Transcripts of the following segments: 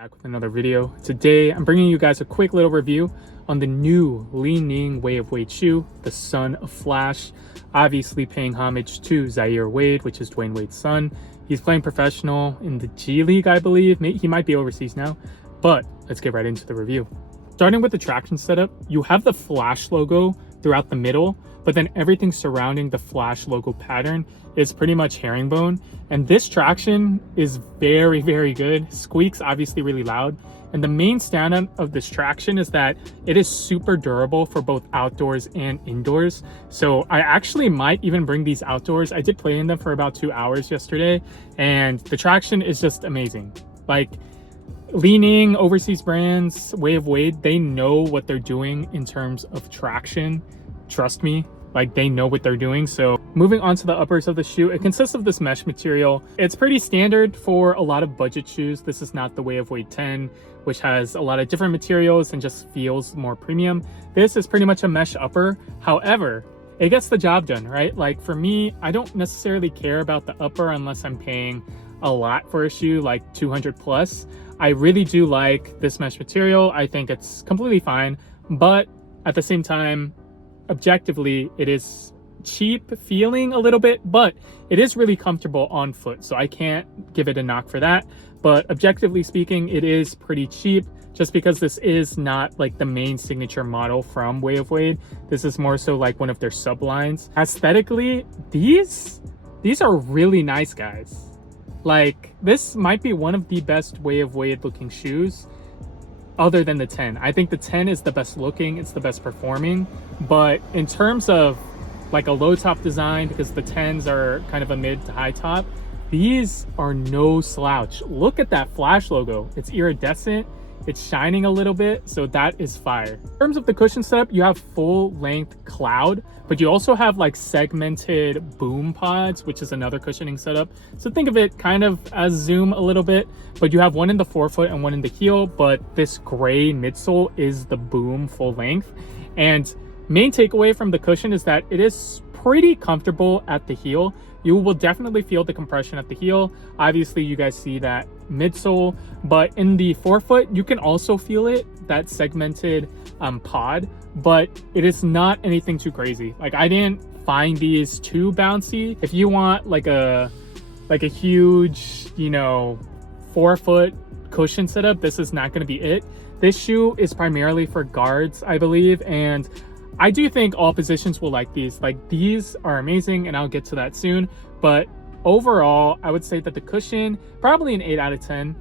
Back with another video. Today I'm bringing you guys a quick little review on the new Li Ning Way of Wade shoe, the son of Flash, obviously paying homage to Zaire Wade, which is Dwayne Wade's son. He's playing professional in the G League, I believe. He might be overseas now, but let's get right into the review. Starting with the traction setup, you have the Flash logo throughout the middle, but then everything surrounding the Flash logo pattern is pretty much herringbone. And this traction is very, very good. Squeaks obviously really loud. And the main standout of this traction is that it is super durable for both outdoors and indoors. So I actually might even bring these outdoors. I did play in them for about 2 hours yesterday, and the traction is just amazing. Like, Li Ning, overseas brands, Way of Wade, they know what they're doing in terms of traction. Trust me, like, they know what they're doing. So moving on to the uppers of the shoe, it consists of this mesh material. It's pretty standard for a lot of budget shoes. This is not the Way of Wade 10, which has a lot of different materials and just feels more premium. This is pretty much a mesh upper. However, it gets the job done, right? Like, for me, I don't necessarily care about the upper unless I'm paying a lot for a shoe, like 200 plus. I really do like this mesh material. I think it's completely fine, but at the same time, objectively, it is cheap feeling a little bit, but it is really comfortable on foot, so I can't give it a knock for that. But objectively speaking, it is pretty cheap, just because this is not like the main signature model from Way of Wade. This is more so like one of their sublines. Aesthetically, these are really nice, guys. Like, this might be one of the best Way of Wade looking shoes other than the 10. I think the 10 is the best looking, it's the best performing, but in terms of like a low top design, because the 10s are kind of a mid to high top, these are no slouch. Look at that Flash logo. It's iridescent, it's shining a little bit, so that is fire. In terms of the cushion setup, you have full length cloud, but you also have like segmented boom pods, which is another cushioning setup. So think of it kind of as Zoom a little bit, but you have one in the forefoot and one in the heel, but this gray midsole is the boom full length. And main takeaway from the cushion is that it is pretty comfortable at the heel. You will definitely feel the compression at the heel. Obviously, you guys see that midsole, but in the forefoot, you can also feel it, that segmented pod, but it is not anything too crazy. Like, I didn't find these too bouncy. If you want like a huge, you know, forefoot cushion setup, this is not going to be it. This shoe is primarily for guards, I believe, and I do think all positions will like these. Like, these are amazing, and I'll get to that soon. But overall, I would say that the cushion, probably an 8 out of 10.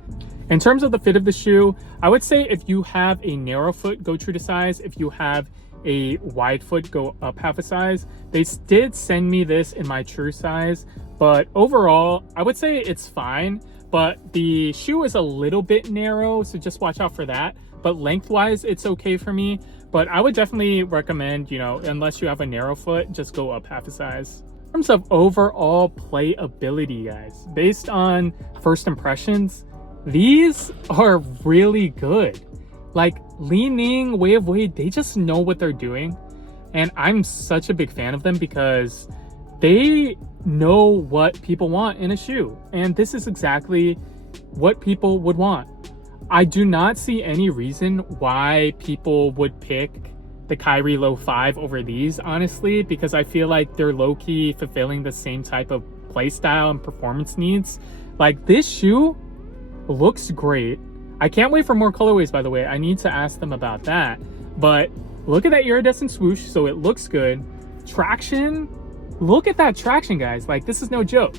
In terms of the fit of the shoe, I would say if you have a narrow foot, go true to size. If you have a wide foot, go up half a size. They did send me this in my true size, but overall, I would say it's fine. But the shoe is a little bit narrow, so just watch out for that. But lengthwise, it's okay for me. But I would definitely recommend, you know, unless you have a narrow foot, just go up half a size. In terms of overall playability, guys, based on first impressions, these are really good. Like, Li Ning, Way of Wade, they just know what they're doing. And I'm such a big fan of them because they know what people want in a shoe. And this is exactly what people would want. I do not see any reason why people would pick the Kyrie Low 5 over these, honestly, because I feel like they're low-key fulfilling the same type of play style and performance needs. Like, this shoe looks great. I can't wait for more colorways, by the way. I need to ask them about that. But look at that iridescent swoosh, so it looks good. Traction, look at that traction, guys. Like, this is no joke.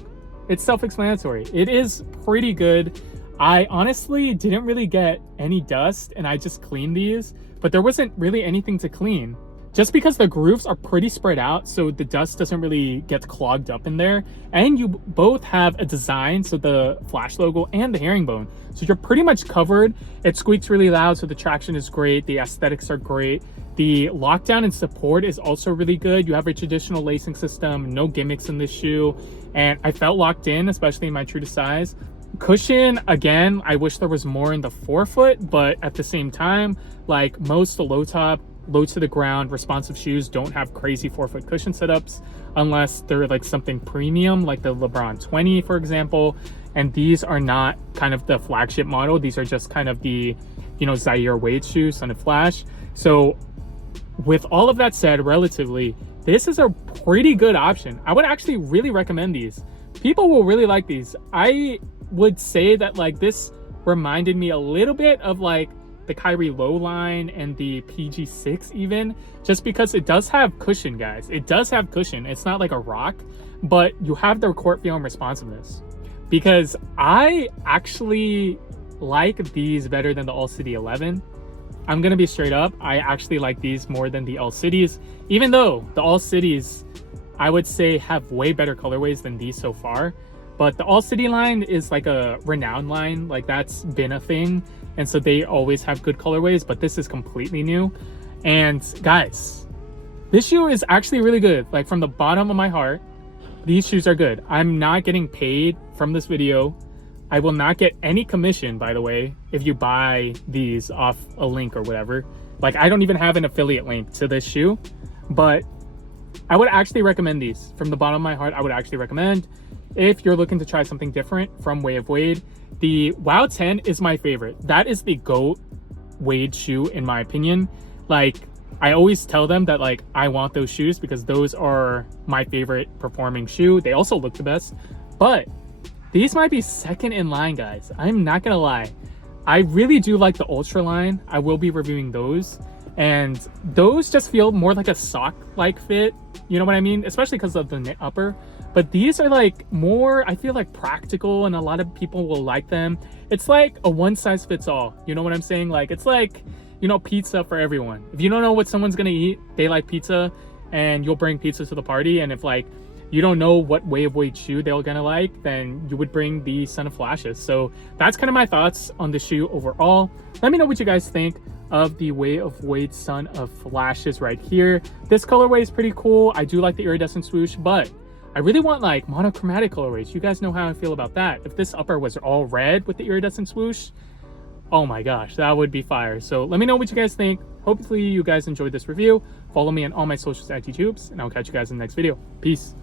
It's self-explanatory. It is pretty good. I honestly didn't really get any dust, and I just cleaned these, but there wasn't really anything to clean. Just because the grooves are pretty spread out, so the dust doesn't really get clogged up in there. And you both have a design, so the Flash logo and the herringbone. So you're pretty much covered. It squeaks really loud, so the traction is great. The aesthetics are great. The lockdown and support is also really good. You have a traditional lacing system, no gimmicks in this shoe. And I felt locked in, especially in my true to size. Cushion, again, I wish there was more in the forefoot, but at the same time, like most low top, low to the ground responsive shoes don't have crazy forefoot cushion setups unless they're like something premium, like the LeBron 20, for example. And these are not kind of the flagship model. These are just kind of the, you know, Zaire Wade shoe, Son of Flash. So with all of that said, relatively, this is a pretty good option. I would actually really recommend these. People will really like these. I would say that like this reminded me a little bit of like the Kyrie Low line and the PG6 even, just because it does have cushion, guys. It does have cushion. It's not like a rock, but you have the court feel and responsiveness. Because I actually like these better than the All City 11. I'm gonna be straight up, I actually like these more than the All Cities, even though the All Cities I would say have way better colorways than these so far. But the All City line is like a renowned line, like that's been a thing, and so they always have good colorways, but this is completely new. And guys, this shoe is actually really good. Like from the bottom of my heart, these shoes are good. I'm not getting paid from this video. I will not get any commission, by the way, if you buy these off a link or whatever. Like I don't even have an affiliate link to this shoe, but I would actually recommend these. From the bottom of my heart, I would actually recommend if you're looking to try something different from Way of Wade. The WOW 10 is my favorite. That is the GOAT Wade shoe in my opinion. Like I always tell them that like I want those shoes because those are my favorite performing shoe. They also look the best, but these might be second in line, guys. I'm not gonna lie. I really do like the Ultra line. I will be reviewing those. And those just feel more like a sock-like fit. You know what I mean? Especially because of the knit upper. But these are like more, I feel like practical, and a lot of people will like them. It's like a one size fits all. You know what I'm saying? Like it's like, you know, pizza for everyone. If you don't know what someone's gonna eat, they like pizza, and you'll bring pizza to the party. And if like you don't know what Way of Wade shoe they're gonna like, then you would bring the Son of Flashes. So that's kind of my thoughts on the shoe overall. Let me know what you guys think of the Way of Wade Son of Flashes right here. This colorway is pretty cool. I do like the iridescent swoosh, but I really want like monochromatic colorways. You guys know how I feel about that. If this upper was all red with the iridescent swoosh, oh my gosh, that would be fire. So let me know what you guys think. Hopefully you guys enjoyed this review. Follow me on all my socials at TTubes, and I'll catch you guys in the next video. Peace.